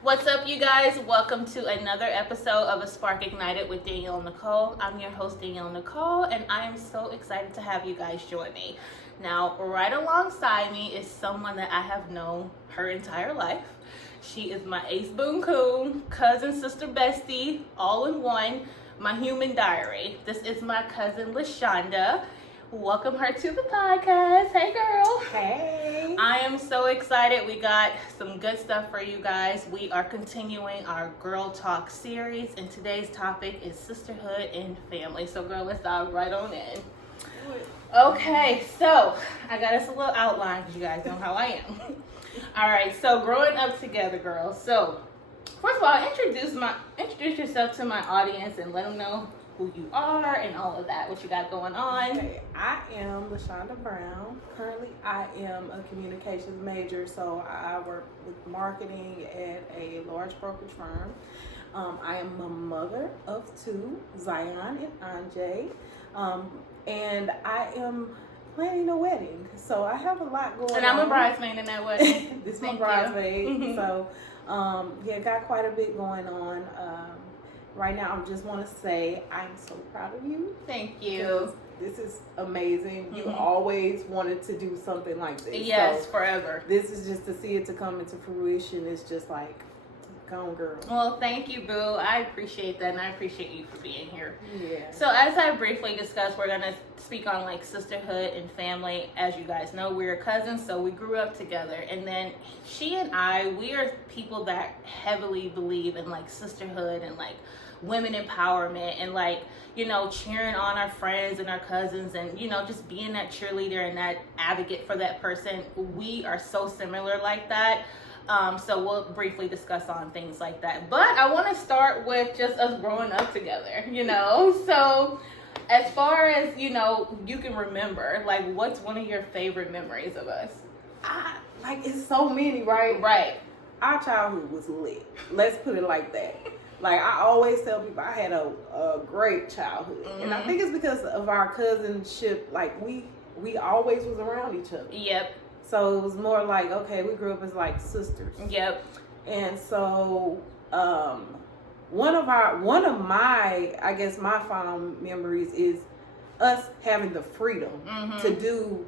What's up, you guys? Welcome to another episode of A Spark Ignited with Danielle Nicole. I'm your host, Danielle Nicole, and I am so excited to have you guys join me. Now, right alongside me is someone that I have known her entire life. She is my ace boon coon, cousin, sister, bestie, all in one, my human diary. This is my cousin, Lashonda. Welcome her to the podcast. Hey, girl. Hey. I am so excited. We got some good stuff for you guys. We are continuing our Girl Talk series, and today's topic is sisterhood and family. So, girl, let's dive right on in. Okay, so I got us a little outline because you guys know how I am. All right, so growing up together, girls. So, first of all, introduce yourself to my audience and let them know who you are and all of that, what you got going on. Okay, I am Lashonda Brown. Currently, I am a communications major, so I work with marketing at a large brokerage firm. I am a mother of two, Zion and Anjay, and I am planning a wedding. So I have a lot going on. And I'm a bridesmaid in that wedding. This is my bridesmaid. So, got quite a bit going on. Right now, I just want to say I'm so proud of you. Thank you. This is amazing. You always wanted to do something like this. Yes, so forever. This is just to see it to come into fruition. It's just like, go on, girl. Well, thank you, boo. I appreciate that, and I appreciate you for being here. Yeah. So as I briefly discussed, we're going to speak on like sisterhood and family. As you guys know, we're cousins, so we grew up together. And then she and I, we are people that heavily believe in like sisterhood and like women empowerment and like, you know, cheering on our friends and our cousins and, you know, just being that cheerleader and that advocate for that person. We are so similar like that. So we'll briefly discuss on things like that. But I want to start with just us growing up together, you know? So as far as, you know, you can remember, like, what's one of your favorite memories of us? It's so many, right? Right. Our childhood was lit. Let's put it like that. Like, I always tell people I had a great childhood. And I think it's because of our cousinship. Like, we always was around each other. Yep. So it was more like, okay, we grew up as like sisters. Yep. And so one of my I guess my fond memories is us having the freedom to do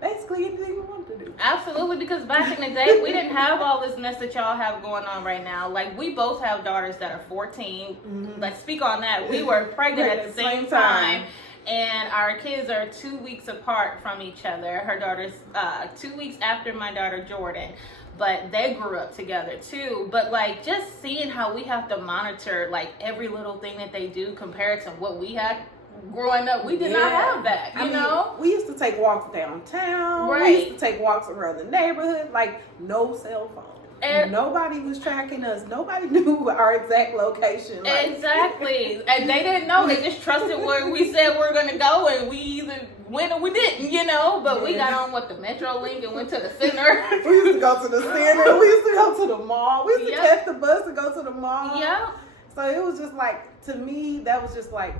basically anything we wanted to do. Absolutely, because back in the day, we didn't have all this mess that y'all have going on right now. Like, we both have daughters that are 14. Let's speak on that. We were pregnant at the same time. And our kids are 2 weeks apart from each other. Her daughter's 2 weeks after my daughter Jordan. But they grew up together too. But like, just seeing how we have to monitor like every little thing that they do compared to what we had growing up, we did not have that, you know? We used to take walks downtown. Right. We used to take walks around the neighborhood. Like, no cell phone. And nobody was tracking us. Nobody knew our exact location. Like. Exactly. And they didn't know. They just trusted where we said we were going to go, and we either went or we didn't, you know? But we got on the Metro Link and went to the center. We used to go to the center. We used to go to the mall. We used to catch the bus and go to the mall. Yeah. So it was just like, to me, that was just like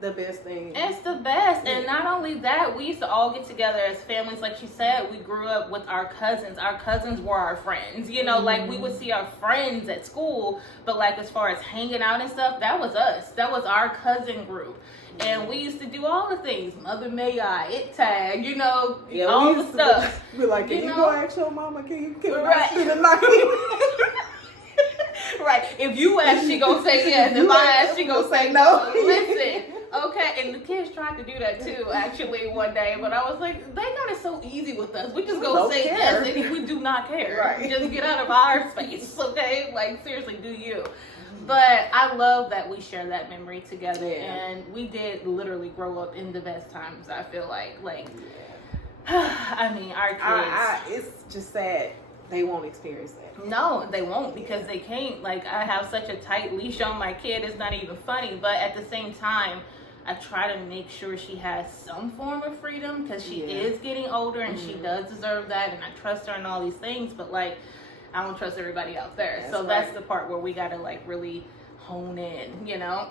the best thing. It's the best. And not only that, we used to all get together as families. Like she said, we grew up with our cousins. Our cousins were our friends, you know? Like, we would see our friends at school, but like as far as hanging out and stuff, that was us. That was our cousin group. And we used to do all the things. Mother May I, It Tag, you know, all the stuff. Be like, can you go ask your mama, can right. Right. If you ask, she gonna say yes. If I ask, she gonna say no. Listen. Okay, and the kids tried to do that too, actually, one day, but I was like, they got it so easy with us. We just go say yes, and we do not care. Right. Just get out of our space, okay? Like, seriously, do you? But I love that we share that memory together, and we did literally grow up in the best times, I feel like. I mean, our kids. It's just sad. They won't experience that. No, they won't, because they can't. Like, I have such a tight leash on my kid. It's not even funny. But at the same time, I try to make sure she has some form of freedom, because she is getting older and she does deserve that. And I trust her and all these things. But, like, I don't trust everybody out there. That's the part where we got to, like, really hone in, you know?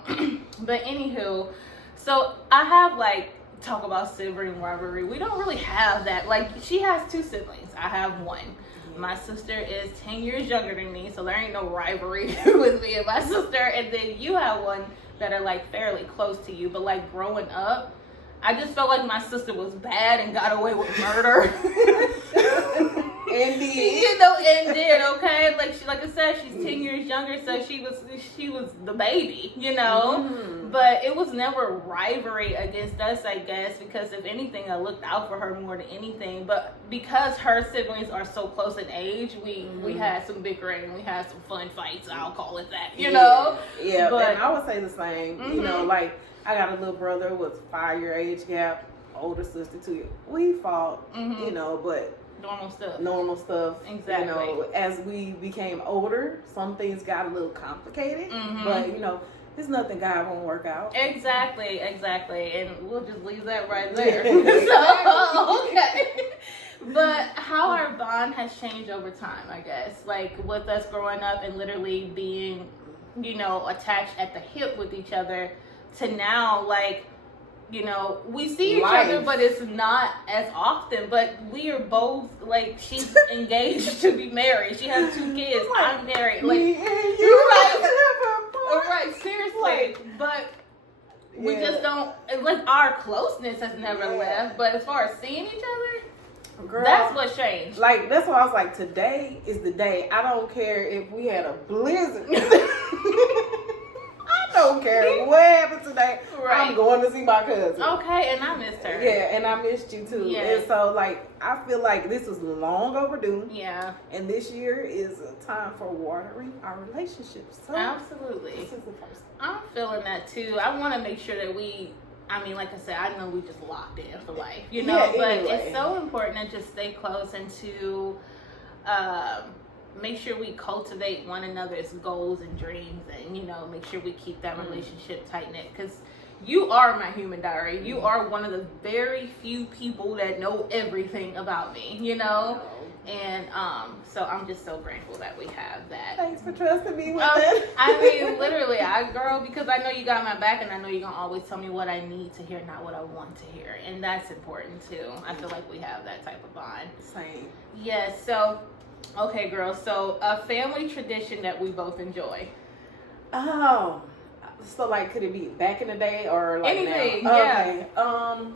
But anywho, so I have, like, talk about sibling rivalry. We don't really have that. Like, she has two siblings. I have one. My sister is 10 years younger than me, so there ain't no rivalry with me and my sister. And then you have one that are like fairly close to you, but like growing up, I just felt like my sister was bad and got away with murder. And did. You know, and did, okay? Like I said, she's 10 years younger, so she was the baby, you know? Mm-hmm. But it was never rivalry against us, I guess, because if anything, I looked out for her more than anything. But because her siblings are so close in age, we had some bickering and we had some fun fights, I'll call it that, you know? Yeah, but and I would say the same. You know, like, I got a little brother with 5-year age gap, older sister 2 years. We fought, you know, but normal stuff. Exactly. You know, as we became older, some things got a little complicated, but you know, there's nothing God won't work out. Exactly, and we'll just leave that right there. So, okay. But how our bond has changed over time, I guess, like with us growing up and literally being, you know, attached at the hip with each other, to now, like, you know, we see each other, but it's not as often. But we are both, like, she's engaged to be married. She has 2 kids. I'm married. Like, right, seriously. Like, but we just don't, like, our closeness has never left. But as far as seeing each other, girl, that's what changed. Like, that's why I was like, today is the day. I don't care if we had a blizzard. I don't care what happened today. Right. I'm going to see my cousin. Okay, and I missed her. Yeah, and I missed you too. Yes. And so, like, I feel like this is long overdue. Yeah. And this year is a time for watering our relationships. So absolutely. This is the first. I'm feeling that too. I want to make sure that I mean, like I said, I know we just locked in for life, you know, but it's so important to just stay close and to make sure we cultivate one another's goals and dreams, and, you know, make sure we keep that relationship tight knit, because you are my human diary. You are one of the very few people that know everything about me, you know. And so I'm just so grateful that we have that. Thanks for trusting me with it. I mean, literally, girl, because I know you got my back, and I know you're gonna always tell me what I need to hear, not what I want to hear, and that's important too. I feel like we have that type of bond. Same. Yes. So, okay, girl. So a family tradition that we both enjoy. Oh, so like, could it be back in the day or like anything? Now? Yeah. Okay.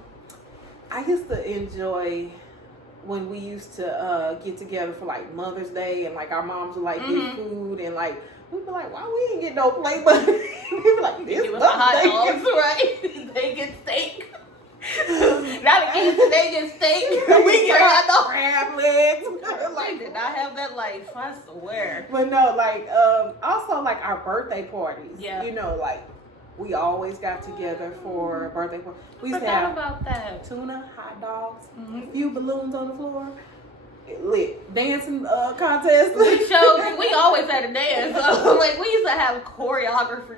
I used to enjoy when we used to get together for like Mother's Day, and like our moms would like get food, and like we'd be like, why we didn't get no plate? But we'd be like, this was hot dogs, right? They get steak. Now the kids today get steak. We get hot dogs, crab legs. Like, did not have that life, I swear. But no, like also like our birthday parties. Yeah. You know, like we always got together for a birthday party. We used to have about that. Tuna, hot dogs, a few balloons on the floor, lit dancing contest. We always had a dance. So, like, we used to have choreographed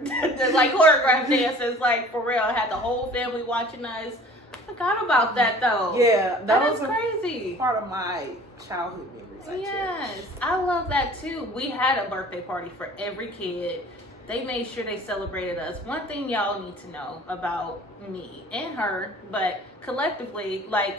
dances, like, for real. I had the whole family watching us. I forgot about that though. Yeah, that is crazy. Part of my childhood memories. Yes, I love that too. We had a birthday party for every kid. They made sure they celebrated us. One thing y'all need to know about me and her, but collectively, like,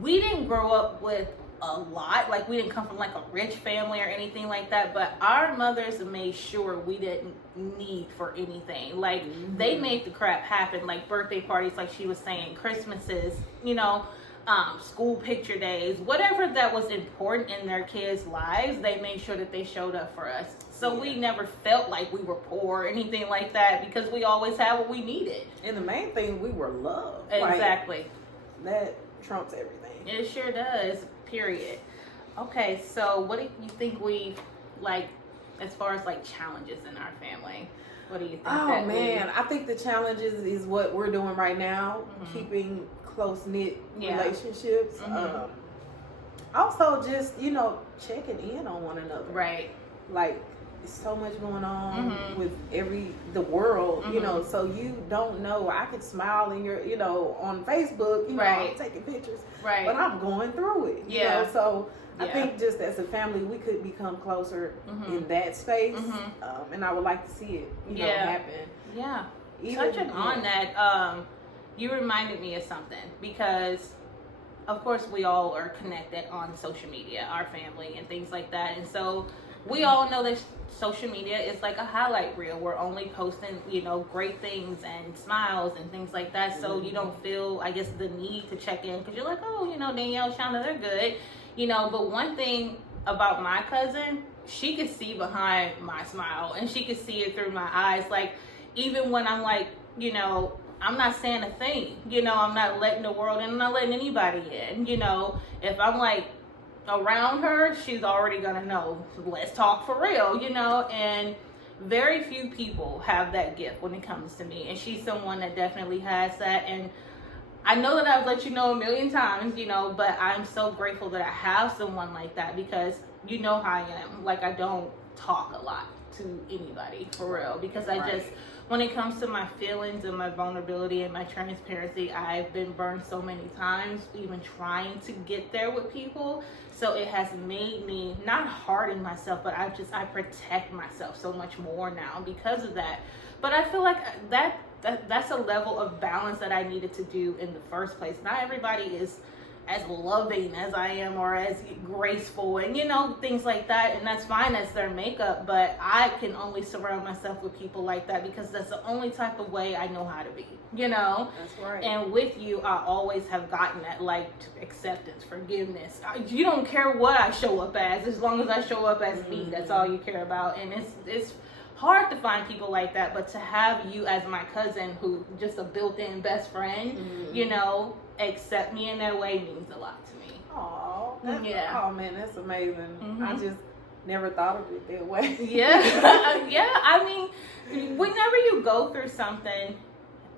we didn't grow up with a lot. Like, we didn't come from like a rich family or anything like that, but our mothers made sure we didn't need for anything. Like, they made the crap happen, like birthday parties, like she was saying, Christmases, you know, school picture days, whatever that was important in their kids' lives, they made sure that they showed up for us. So we never felt like we were poor or anything like that, because we always had what we needed. And the main thing, we were loved. Exactly. Like, that trumps everything. It sure does, period. Okay, so what do you think we, like, as far as like challenges in our family, what do you think? Oh man, I think the challenges is what we're doing right now, keeping close-knit relationships. Also just, you know, checking in on one another. Right. Like, there's so much going on with the world, you know, so you don't know. I could smile in your, you know, on Facebook, you know, I'm taking pictures, but I'm going through it, you know, so I think just as a family, we could become closer in that space, and I would like to see it, you know, happen. Yeah. Touching on that, you reminded me of something, because of course, we all are connected on social media, our family and things like that. And so we all know that social media is like a highlight reel. We're only posting, you know, great things and smiles and things like that. So you don't feel, I guess, the need to check in because you're like, oh, you know, Danielle, Shonda, they're good, you know. But one thing about my cousin, she could see behind my smile and she could see it through my eyes. Like, even when I'm like, you know, I'm not saying a thing, you know, I'm not letting the world in, I'm not letting anybody in, you know. If I'm like around her, she's already gonna know, let's talk for real, you know. And very few people have that gift when it comes to me, and she's someone that definitely has that. And I know that I've let you know a million times, you know, but I'm so grateful that I have someone like that, because you know how I am. Like, I don't talk a lot to anybody for real, because I just, when it comes to my feelings and my vulnerability and my transparency, I've been burned so many times even trying to get there with people. So it has made me not harden myself, but I protect myself so much more now because of that. But I feel like that's a level of balance that I needed to do in the first place. Not everybody is as loving as I am, or as graceful, and you know, things like that, and that's fine, that's their makeup. But I can only surround myself with people like that because that's the only type of way I know how to be, you know. That's right. And with you, I always have gotten that, like, acceptance, forgiveness. You don't care what I show up as long as I show up as me. That's all you care about. And it's hard to find people like that, but to have you as my cousin, who just a built-in best friend, you know, accept me in that way means a lot to me. Oh man, that's amazing. I just never thought of it that way. Yeah. I mean, whenever you go through something,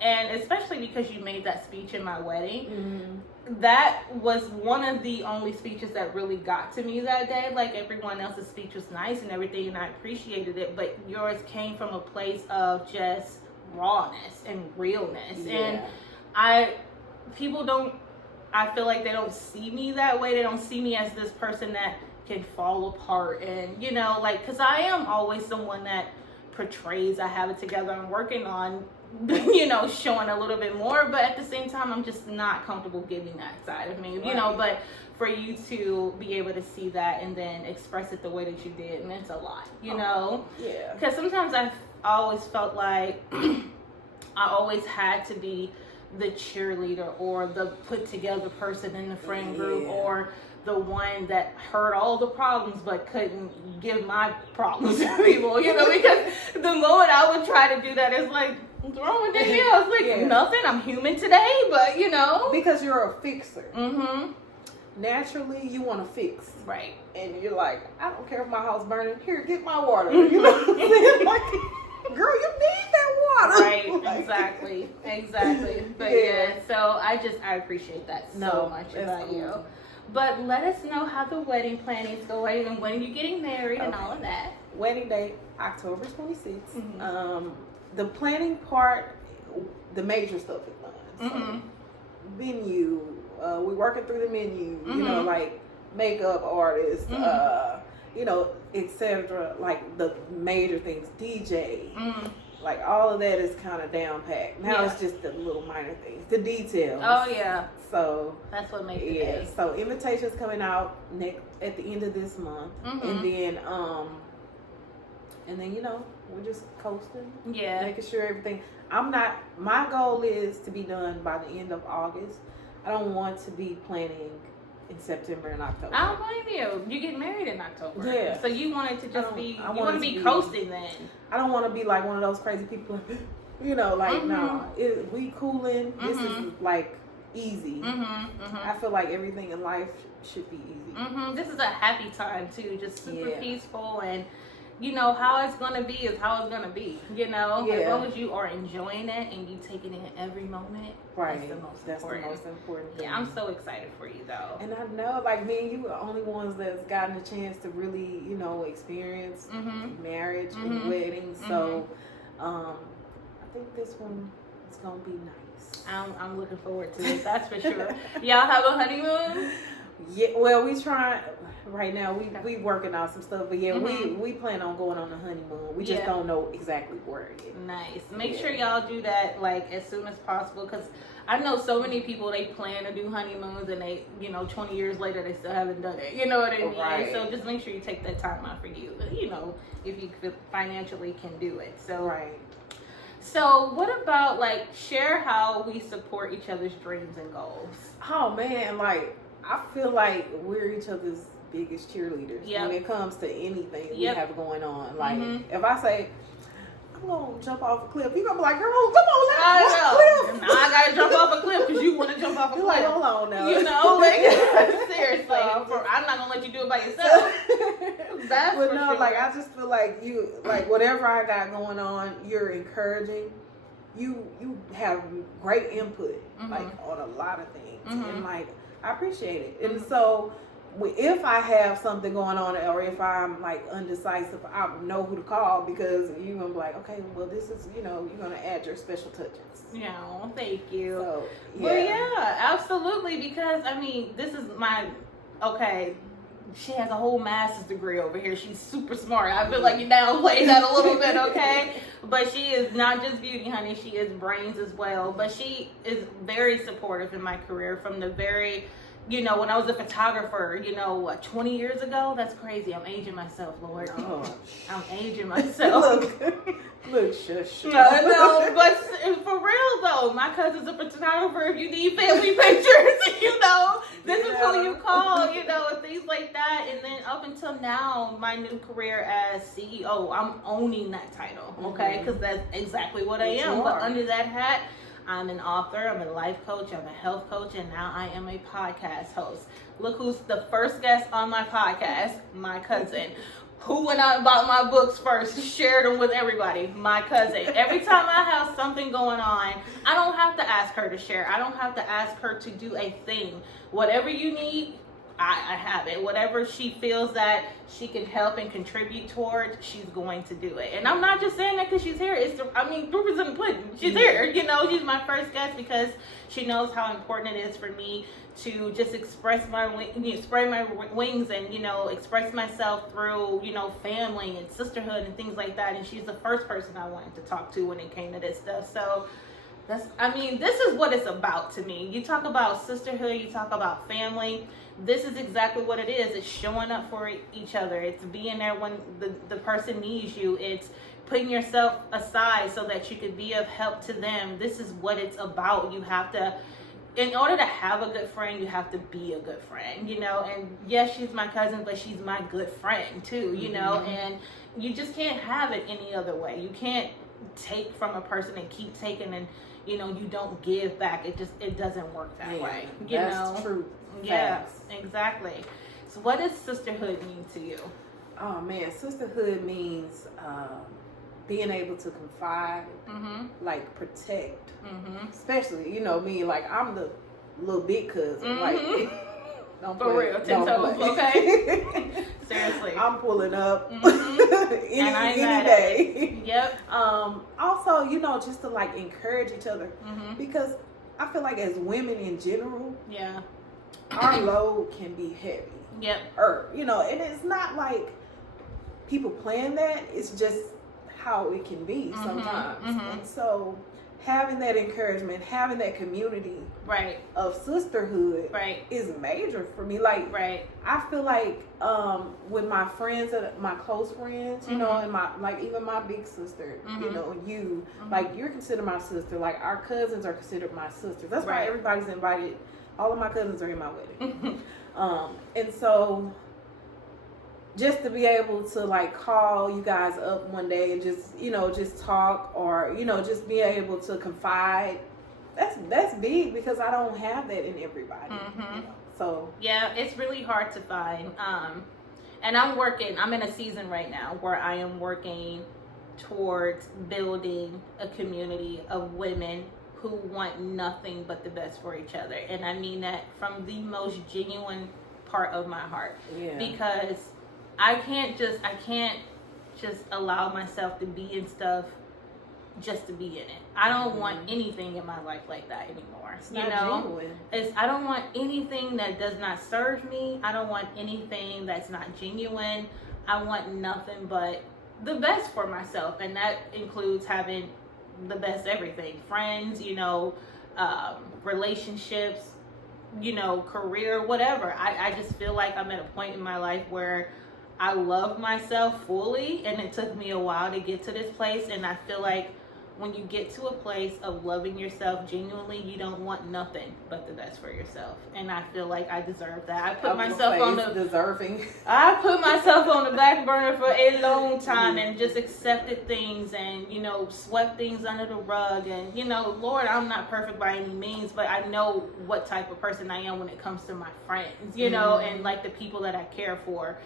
and especially because you made that speech in my wedding, that was one of the only speeches that really got to me that day. Like, everyone else's speech was nice and everything, and I appreciated it, but yours came from a place of just rawness and realness. And people don't, I feel like they don't see me that way. They don't see me as this person that can fall apart, and you know, like, because I am always someone that portrays I have it together. I'm working on, you know, showing a little bit more, but at the same time, I'm just not comfortable giving that side of me, you know. But for you to be able to see that and then express it the way that you did meant a lot, you know. Yeah. Because sometimes I've always felt like I always had to be the cheerleader or the put together person in the friend group, or the one that heard all the problems but couldn't give my problems to people, you know, because the moment I would try to do that, it's like, what's wrong with Danielle? It's like, nothing, I'm human today, but you know. Because you're a fixer. Naturally, you want to fix. Right. And you're like, I don't care if my house burning, here, get my water. You know what I'm saying? Like, girl, you need that water. Right, like, exactly. But so I appreciate that so much about you. But let us know how the wedding planning is going, and when you're getting married and all of that. Wedding date, October 26th. The planning part, the major stuff is done. So, venue, we're working through the menu, you know, like makeup artists, you know, etc. Like the major things, DJ, like all of that is kind of down packed. Now it's just the little minor things, the details. Oh yeah. So that's what makes it. So invitations coming out at the end of this month, and then you know, we're just coasting. Yeah. Making sure everything. My goal is to be done by the end of August. I don't want to be planning in September and October. I don't blame you. You get married in October. Yeah. So you wanted to just be, you want to be coasting then. I don't want to be like one of those crazy people, you know, like, no, we cooling. This is like easy. I feel like everything in life should be easy. This is a happy time too, just super peaceful, and you know, how it's gonna be is how it's gonna be, you know. As long as you are enjoying it and you taking it in every moment, that's the most important thing. I'm so excited for you though. And I know, like, me and you are the only ones that's gotten a chance to really, you know, experience marriage and weddings. So I think this one is gonna be nice. I'm looking forward to it, that's for sure. Y'all have a honeymoon? Yeah, well, right now. We working out some stuff, but yeah, we plan on going on the honeymoon. We just don't know exactly where yet. Nice. Make sure y'all do that like as soon as possible, because I know so many people, they plan to do honeymoons and they, 20 years later they still haven't done it. You know what I mean? Right. So just make sure you take that time out for you. If you financially can do it. So right. So what about share how we support each other's dreams and goals? Oh man, I feel like we're each other's biggest cheerleaders when it comes to anything we have going on. If I say I'm gonna jump off a cliff, you're gonna be like, girl, come on, let's cliff. Now I gotta jump off a cliff because you want to jump off a cliff. Like, hold on now. Seriously, I'm not gonna let you do it by yourself. But no, sure. I just feel like you, whatever I got going on, you're encouraging. You have great input, on a lot of things, and I appreciate it. And so, if I have something going on, or if I'm undecisive, I know who to call, because you're gonna be like, okay, well, this is, you're gonna add your special touches. Yeah, thank you. So, Well, yeah, absolutely, because this is she has a whole master's degree over here. She's super smart. I feel like you downplayed that a little bit, okay? But she is not just beauty, honey. She is brains as well. But she is very supportive in my career from the very, when I was a photographer, 20 years ago? That's crazy. I'm aging myself, Lord. Oh. I'm aging myself. Look, shush. No, but for real though, my cousin's a photographer. If you need family pictures, this is who you call, and things like that. And then up until now, my new career as CEO, I'm owning that title, okay? Because that's exactly what I am. But under that hat, I'm an author, I'm a life coach, I'm a health coach, and now I am a podcast host. Look who's the first guest on my podcast, my cousin. Who went out and bought my books first, shared them with everybody? My cousin. Every time I have something going on, I don't have to ask her to share. I don't have to ask her to do a thing. Whatever you need, I have it. Whatever she feels that she can help and contribute towards, she's going to do it. And I'm not just saying that because she's here. Proof is in the pudding. She's here. She's my first guest because she knows how important it is for me to just express my spread my wings and express myself through family and sisterhood and things like that. And she's the first person I wanted to talk to when it came to this stuff. So this is what it's about to me. You talk about sisterhood, you talk about family. This is exactly what it is. It's showing up for each other. It's being there when the person needs you. It's putting yourself aside so that you could be of help to them. This is what it's about. You have to, in order to have a good friend, you have to be a good friend, and yes, she's my cousin, but she's my good friend too, and you just can't have it any other way. You can't take from a person and keep taking and, you don't give back. It doesn't work that way. That's true. Yeah, exactly. So what does sisterhood mean to you? Oh man, sisterhood means being able to confide, protect, especially me. I'm the little big cousin. Don't for play. Real, 10 toes, okay? Seriously, I'm pulling up any day. Yep. Also, just to encourage each other, because I feel like as women in general, our load can be heavy. Yep. And it's not like people plan that. It's just how it can be sometimes. And so having that encouragement, having that community of sisterhood is major for me. I feel like with my friends, my close friends, and my even my big sister, you're considered my sister. Our cousins are considered my sisters. That's why everybody's invited. All of my cousins are in my wedding. And so just to be able to call you guys up one day and just talk, or just be able to confide, that's big, because I don't have that in everybody. So yeah, it's really hard to find. And I'm in a season right now where I am working towards building a community of women who want nothing but the best for each other. And I mean that from the most genuine part of my heart. Because I can't just allow myself to be in stuff just to be in it. I don't want anything in my life like that anymore. It's not genuine. I don't want anything that does not serve me. I don't want anything that's not genuine. I want nothing but the best for myself, and that includes having the best everything. Friends, relationships, career, whatever. I just feel like I'm at a point in my life where I love myself fully, and it took me a while to get to this place, and I feel like when you get to a place of loving yourself genuinely, you don't want nothing but the best for yourself. And I feel like I deserve that. I put myself on the back burner for a long time and just accepted things and, swept things under the rug. And, Lord, I'm not perfect by any means, but I know what type of person I am when it comes to my friends, and like the people that I care for.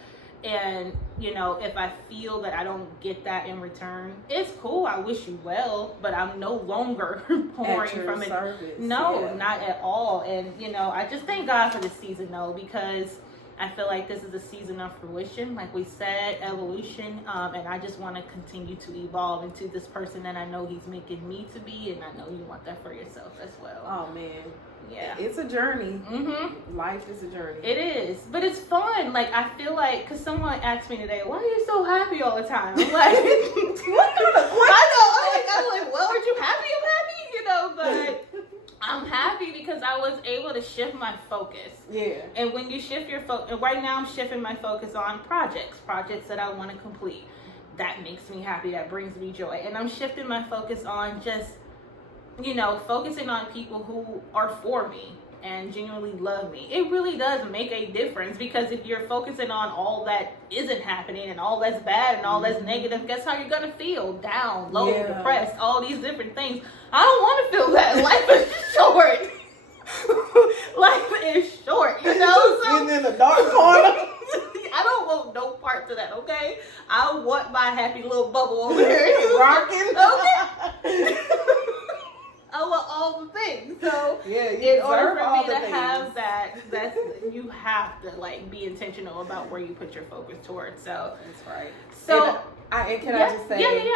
And, if I feel that I don't get that in return, it's cool. I wish you well, but I'm no longer pouring from it. Service. No, not at all. And, I just thank God for this season, though, because I feel like this is a season of fruition, like we said, evolution. And I just want to continue to evolve into this person that I know He's making me to be. And I know you want that for yourself as well. Oh, man. Yeah. It's a journey. Life is a journey. It is. But it's fun. Like, I feel like, because someone asked me today, why are you so happy all the time? I'm like, what kind of question? I'm like, well, aren't you happy? I'm happy, but I'm happy because I was able to shift my focus. Yeah. And when you shift your focus, right now I'm shifting my focus on projects that I want to complete. That makes me happy. That brings me joy. And I'm shifting my focus on just, focusing on people who are for me and genuinely love me. It really does make a difference, because if you're focusing on all that isn't happening and all that's bad and all that's negative, guess how you're going to feel? Down, low, depressed, all these different things. I don't want to feel that. Life is short. Life is short, So, getting in the dark corner. I don't want no part to that, okay? I want my happy little bubble over here. Rocking. Okay? I want all the things. So in order for me to have that, you have to be intentional about where you put your focus towards. So that's right. So I just say,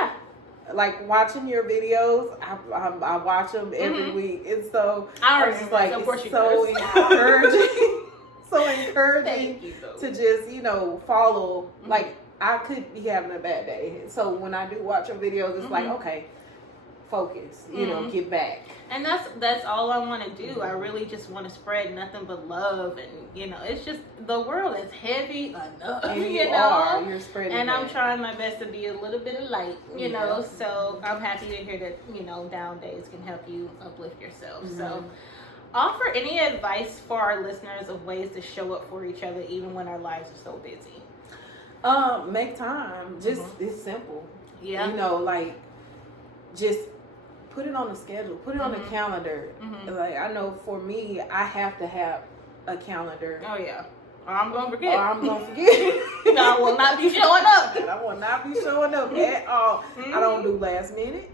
like watching your videos, I watch them every week, and so I was just like, it's so encouraging, so encouraging to just follow. Like, I could be having a bad day, so when I do watch your videos, it's like, okay, focus, get back. And that's all I want to do. I really just want to spread nothing but love, and it's just, the world is heavy enough, and you're spreading and that. I'm trying my best to be a little bit of light, so I'm happy to hear that down days can help you uplift yourself. So offer any advice for our listeners of ways to show up for each other even when our lives are so busy. Make time. Just it's simple. Yeah. Just put it on the schedule. Put it on the calendar. Like, I know for me, I have to have a calendar. Oh yeah. Or I'm gonna forget. I will not be showing up. I will not be showing up at all. I don't do last minute.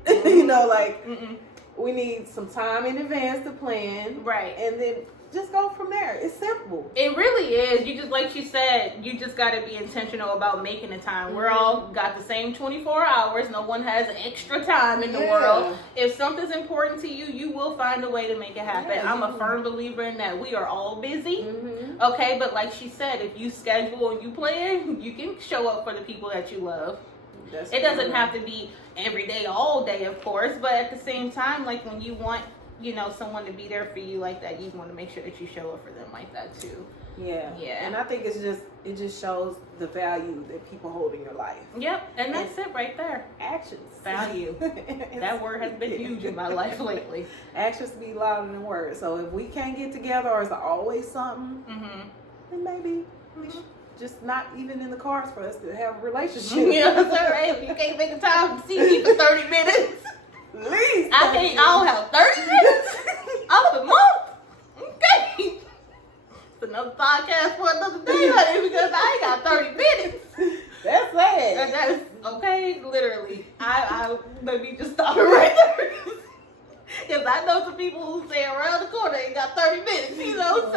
We need some time in advance to plan. Right. And then just go from there. It's simple. It really is. You just, like you said, you just got to be intentional about making the time. We're all got the same 24 hours. No one has extra time in the world. If something's important to you, you will find a way to make it happen. I'm a firm believer in that. We are all busy. Okay, but like she said, if you schedule and you plan, you can show up for the people that you love. It doesn't have to be every day, all day, of course, but at the same time, like when you want someone to be there for you like that, you want to make sure that you show up for them like that too. Yeah. And I think it just shows the value that people hold in your life. Yep. And that's it right there. Actions. Value. That word has been huge in my life lately. Actions speak louder than words. So if we can't get together, or is there always something, then maybe we should just not even in the cards for us to have a relationship. Yeah, that's all right. If you can't make a time to see me for 30 minutes. Please. I don't have 30 minutes out of the month. Okay. It's another podcast for another day, honey, because I ain't got 30 minutes. That's sad. And that is, okay, literally. I maybe just stop it right there. Because I know some people who say around the corner ain't got 30 minutes, so,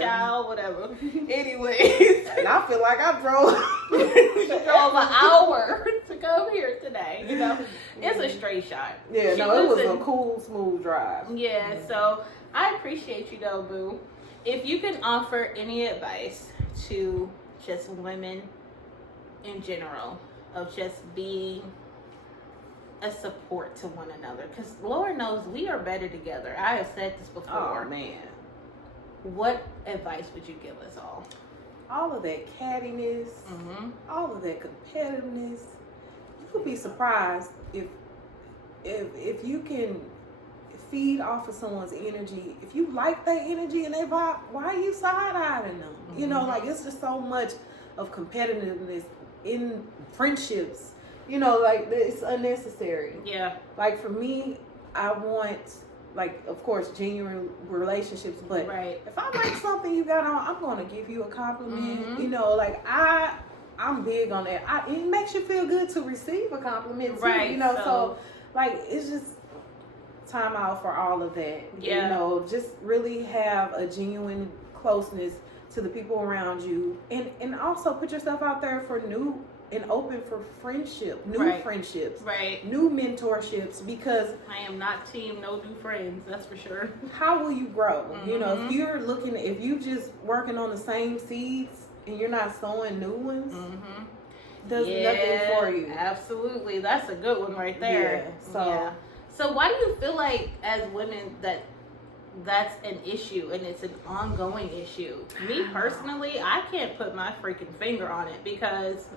child, whatever. Anyways. And I feel like I drove. She drove an hour to come here today. You know, it's a straight shot. Yeah, She no, it was lives a in- cool, smooth drive. Yeah, so I appreciate you though, boo. If you can offer any advice to just women in general of just being a support to one another, because Lord knows we are better together. I have said this before. Oh man, What advice would you give us all? all of that cattiness, all of that competitiveness. You would be surprised if you can feed off of someone's energy. If you like their energy and they vibe, why are you side-eyeing them? You know, like it's just so much of competitiveness in friendships. You know, like it's unnecessary. Yeah. Like for me, I want, like, of course, genuine relationships, but Right. if I like something you got on, I'm going to give you a compliment. You know, like I'm big on that. It makes you feel good to receive a compliment too, Right, you know, so- so like it's just time out for all of that. Yeah. You know, just really have a genuine closeness to the people around you, and also put yourself out there for new and open for friendship, new Right. friendships, Right. new mentorships, because I am not team no new friends, that's for sure. how will you grow? You know, if you just working on the same seeds and you're not sowing new ones, does nothing for you. Absolutely. That's a good one right there. Yeah, So why do you feel like as women that's an issue and it's an ongoing issue? Me personally, I can't put my freaking finger on it because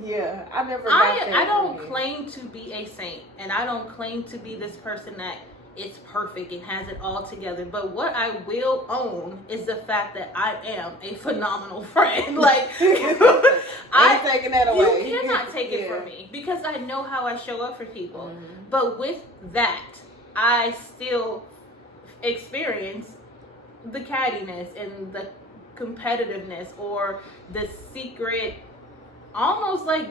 Yeah, I never got that I don't from you. claim to be a saint, and I don't claim to be this person that it's perfect and has it all together. But what I will own is the fact that I am a phenomenal friend. Like I ain't taking that away. you cannot take it Yeah. from me because I know how I show up for people. But with that, I still experience the cattiness and the competitiveness or the secret, almost like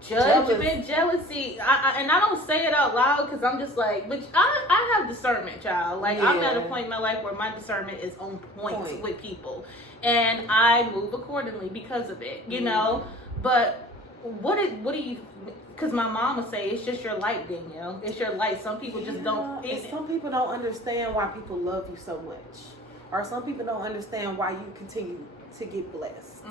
judgment, jealousy. And I don't say it out loud because I'm just like, but I have discernment, child. Like I'm at a point in my life where my discernment is on point with people, and I move accordingly because of it, you know. But what do you? Because my mom would say it's just your light, Danielle. It's your light. Some people just don't. And some people don't understand why people love you so much, or some people don't understand why you continue to get blessed.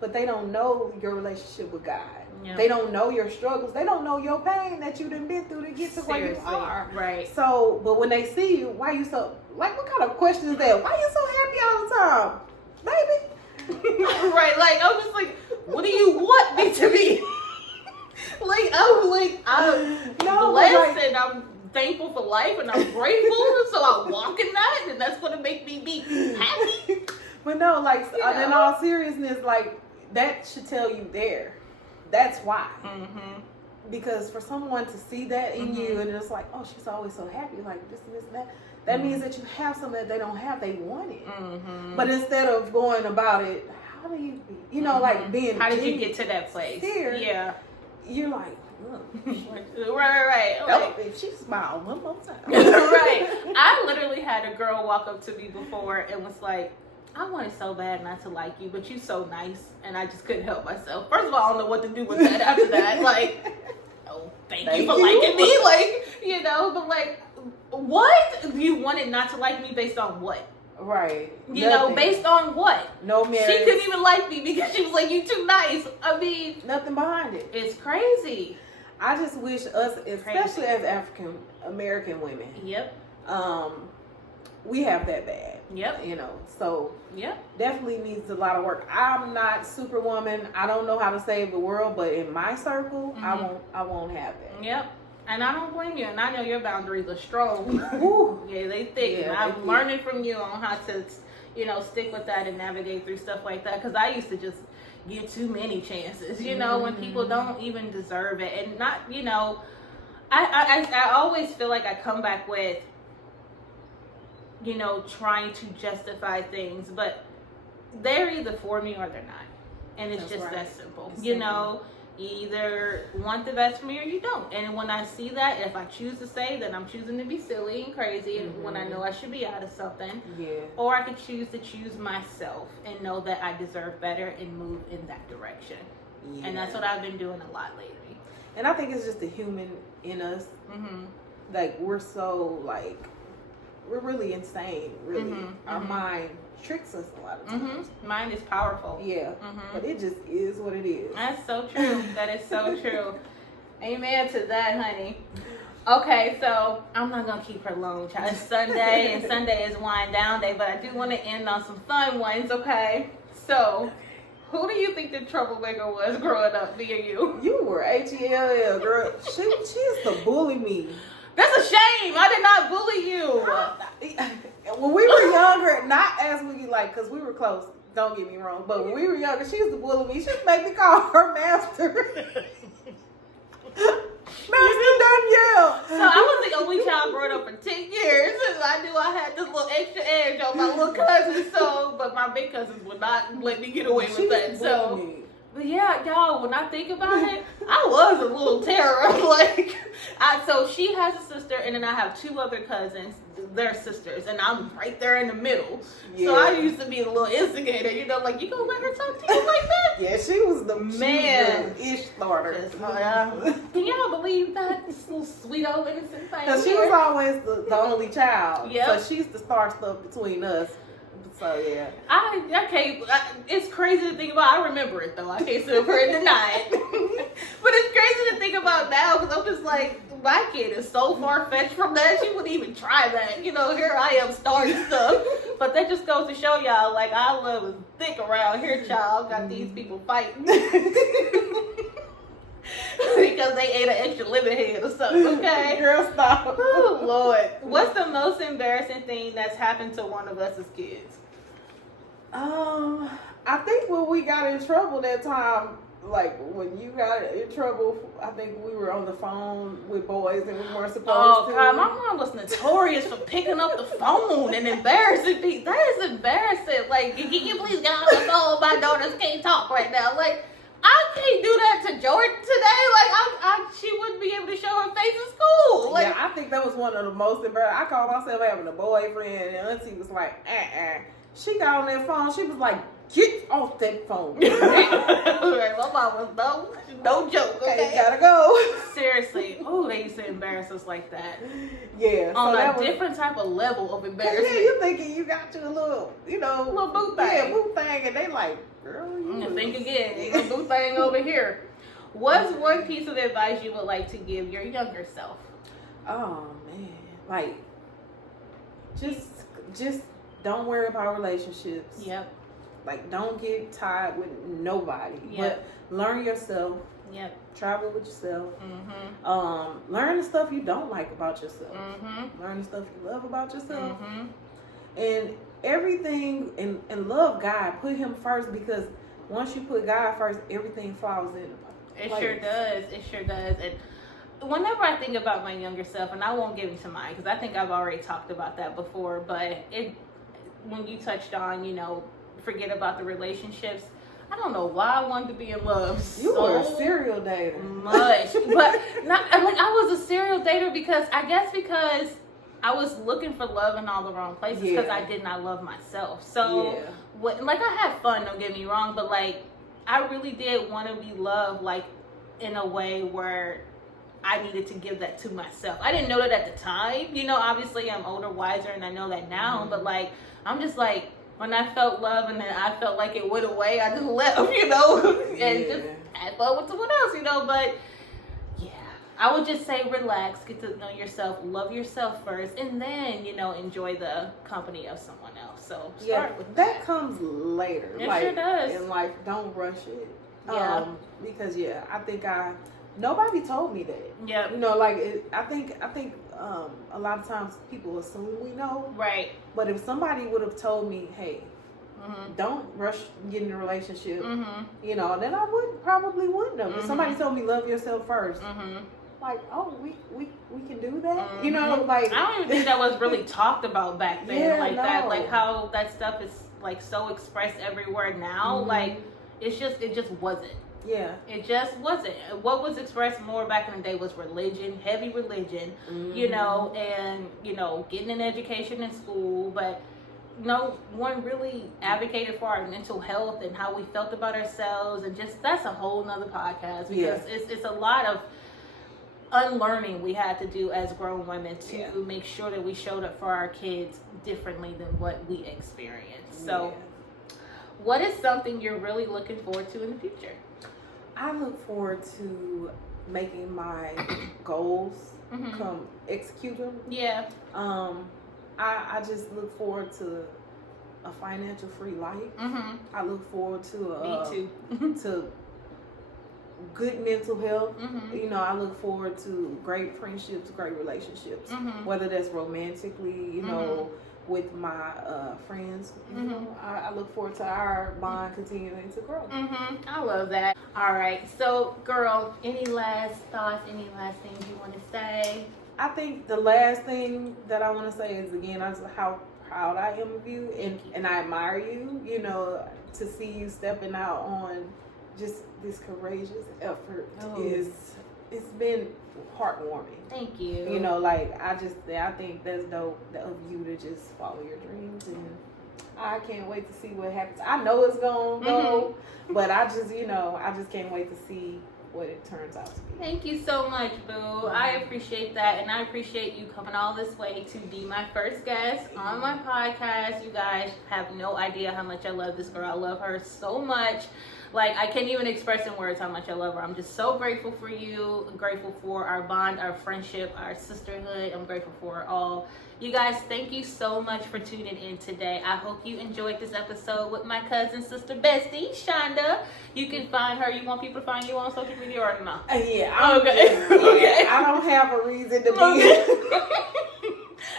But they don't know your relationship with God. Yeah. They don't know your struggles. They don't know your pain that you done been through to get to where you are. Right. So, but when they see you, why you so, like, what kind of question is that? Why you so happy all the time? Baby. Right. Like, I'm just like, what do you want me to be? I'm No, blessed like- and I'm thankful for life and I'm grateful. So I walk in that and that's going to make me be happy. But no, like, You know? in all seriousness, like, that should tell you there. That's why. Because for someone to see that in you and it's like, oh, she's always so happy, like this and this and that, that means that you have something that they don't have, they want it. But instead of going about it, how do you, you know, like being, how did you get to that place? Here, Yeah. you're like, look, Right. Like, if she smiled one more time. right. I literally had a girl walk up to me before and was like, I wanted so bad not to like you, but you so nice, and I just couldn't help myself. First of all, I don't know what to do with that after that. Like, oh, thank you for liking me. Like, you know, but like, what? You wanted not to like me based on what? Right. You know, based on what? No merit. She couldn't even like me because she was like, you too nice. I mean, nothing behind it. it's crazy. I just wish us, especially as African American women, we have that bad. Yep. You know, so Yep. definitely needs a lot of work. I'm not Superwoman. I don't know how to save the world, but in my circle, I won't have that. Yep. And I don't blame you. And I know your boundaries are strong. Woo. Yeah, they thick. Yeah, And I'm learning from you on how to, you know, stick with that and navigate through stuff like that. Because I used to just give too many chances, you know, when people don't even deserve it. And not, you know, I always feel like I come back with, you know, trying to justify things. But they're either for me or they're not. And it's just that simple. You know, you either want the best for me or you don't. And when I see that, if I choose to say that I'm choosing to be silly and crazy and when I know I should be out of something, or I could choose to choose myself and know that I deserve better and move in that direction. And that's what I've been doing a lot lately. And I think it's just the human in us. Like, we're so, like, we're really insane, really. Our mind tricks us a lot of times. Mind is powerful. Yeah. But it just is what it is. That's so true. That is so true. Amen to that, honey. Okay, so I'm not going to keep her long, child. It's Sunday, and Sunday is wind down day, but I do want to end on some fun ones, okay? So, who do you think the troublemaker was growing up near you? You were HELL, girl. She used to bully me. That's a shame. I did not bully you. When we were younger, not as we, like, because we were close, don't get me wrong, but when we were younger, she used to bully me. She used to make me call her master. Master Danielle. So I was the only child growing up for 10 years, and I knew I had this little extra edge on my little cousins. So, but my big cousins would not let me get away with that. So, but yeah, y'all, when I think about it, I was a little terror. Like, so she has a sister, and then I have 2 other cousins. They're sisters, and I'm right there in the middle. Yeah. So I used to be a little instigator, you know, like, you gonna let her talk to you like that? Yeah, she was the man ish starter. Can y'all believe that? This little sweet old innocent thing. Because she was always the only child. Yep. So she's the star stuff between us. So yeah, I can't. It's crazy to think about. I remember it though. I can't sit up here and deny it. But it's crazy to think about now because I'm just like, my kid is so far fetched from that. She wouldn't even try that. You know, here I am starting stuff. But that just goes to show y'all, like, our love is thick around here, child. Got these people fighting because they ate an extra lemon head or something. Okay, girl, stop. Oh Lord, what's the most embarrassing thing that's happened to one of us as kids? I think when we got in trouble that time, like when you got in trouble, I think we were on the phone with boys and we weren't supposed to. Oh God, my mom was notorious for picking up the phone and embarrassing people. That is embarrassing. Like, can you please get on the phone? My daughters can't talk right now. Like, I can't do that to Jordan today. Like, she wouldn't be able to show her face in school. Like, yeah, I think that was one of the most embarrassing. I called myself having a boyfriend, and Auntie was like, She got on that phone. She was like, get off that phone. My mom was no joke. Okay, gotta go. Seriously. Oh, they used to embarrass us like that. Yeah. On a different type of level of embarrassment. Yeah, you thinking you got you a little, little boot thing. Yeah, boot thing, and they like, girl, you think again. There's a boot thing over here. What's one piece of advice you would like to give your younger self? Oh man, like, just don't worry about relationships. Yep. Like, don't get tied with nobody. Yep. But learn yourself. Yep. Travel with yourself. Learn the stuff you don't like about yourself. Learn the stuff you love about yourself. And everything, and love God. Put Him first, because once you put God first, everything falls into place. It sure does. It sure does. And whenever I think about my younger self, and I won't get into mine because I think I've already talked about that before, but when you touched on, forget about the relationships. I don't know why I wanted to be in love. You were a serial dater. Much. But I was a serial dater because I was looking for love in all the wrong places because I did not love myself. So, I had fun, don't get me wrong, but I really did want to be loved in a way where I needed to give that to myself. I didn't know that at the time. Obviously I'm older, wiser, and I know that now. But I'm just when I felt love and then I felt like it went away, I just left, and just had fun with someone else, But yeah, I would just say relax, get to know yourself, love yourself first, and then enjoy the company of someone else. So start with that. Comes later. It sure does. In life, don't rush it. Yeah. Because I think nobody told me that. Yeah. I think a lot of times people assume we know. Right. But if somebody would have told me, hey, don't rush getting in a relationship, then I probably wouldn't have. If somebody told me love yourself first, we can do that. I don't even think that was really talked about back then, that, how that stuff is so expressed everywhere now. It just wasn't. Yeah. It just wasn't. What was expressed more back in the day was religion, heavy religion, and, getting an education in school. But no one really advocated for our mental health and how we felt about ourselves, and just that's a whole nother podcast, because it's a lot of unlearning we had to do as grown women to make sure that we showed up for our kids differently than what we experienced. So what is something you're really looking forward to in the future? I look forward to making my goals come execute them. Yeah. I just look forward to a financial free life. I look forward to to good mental health. You know, I look forward to great friendships, great relationships, whether that's romantically, you know, with my friends. You know, I look forward to our bond continuing to grow. I love that. All right, so girl, any last thoughts, any last things you want to say? I think the last thing that I want to say is, again, how proud I am of you, and I admire you, you know, to see you stepping out on just this courageous effort it's been heartwarming. Thank you. You know, like, I think that's dope of you to just follow your dreams, and I can't wait to see what happens. I know it's gonna go, but I just can't wait to see what it turns out to be. Thank you so much, boo. I appreciate that, and I appreciate you coming all this way to be my first guest on my podcast. You guys have no idea how much I love this girl. I love her so much. Like, I can't even express in words how much I love her. I'm just so grateful for you. I'm grateful for our bond, our friendship, our sisterhood. I'm grateful for it all. You guys, thank you so much for tuning in today. I hope you enjoyed this episode with my cousin, sister bestie, Shonda. You can find her. You want people to find you on social media or not? Okay. I don't have a reason to be.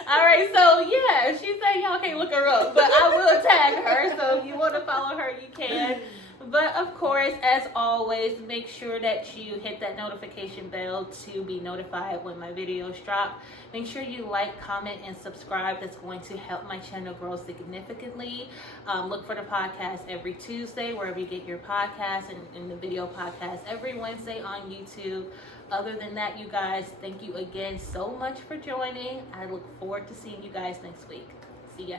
All right, so yeah, she said y'all can't look her up, but I will tag her. So if you want to follow her, you can. But of course, as always, make sure that you hit that notification bell to be notified when my videos drop. Make sure you like, comment, and subscribe. That's going to help my channel grow significantly. Look for the podcast every Tuesday, wherever you get your podcasts, and the video podcast every Wednesday on YouTube. Other than that, you guys, thank you again so much for joining. I look forward to seeing you guys next week. See ya.